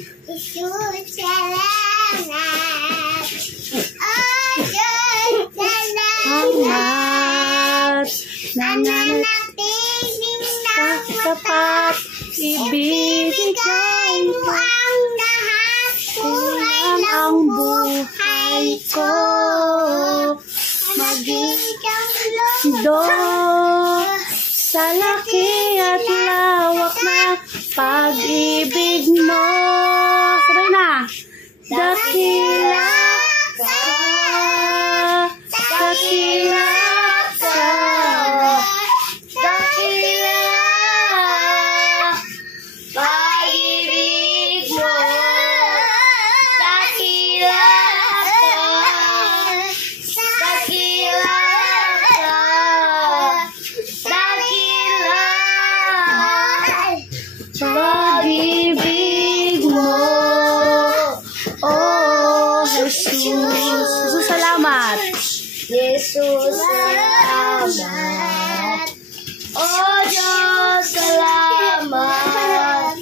Jesus, salamat. Oh, Diyos, salamat. Nananatiling ng Tapat, ibigay mo ang lahat. Buhay ang buhay ko. Do sa laki at lawak na pag-ibig mo. Sabay na. Dakila ka, dakila ka, dakila pag-ibig mo. Dakila ka, dakila ka, dakila pag-ibig mo. Oh, Jesus. Jesus, salamat. Jesus, salamat. Oh, Diyos, salamat.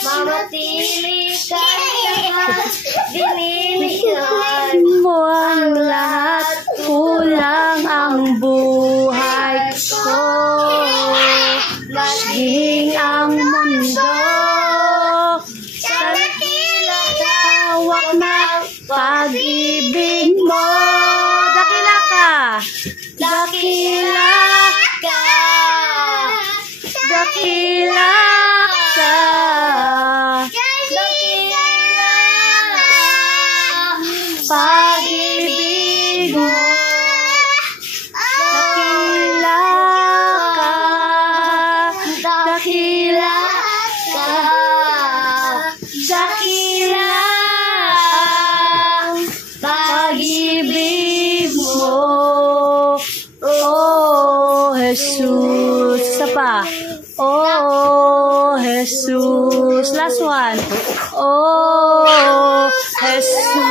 Mamatili ka lahat, binibigyan mo ang lahat, kulang ang buhay ko. Maging ang mundo sa dakila tawak na pag-ibig mo. Dakila ka, dakila ka, dakila ka, dakila pag-ibig mo. Dakila ka, dakila ka, dakila pag-ibig mo. Oh, Jesus. Isa pa. Oh, Jesus. Last one. Oh, Jesus.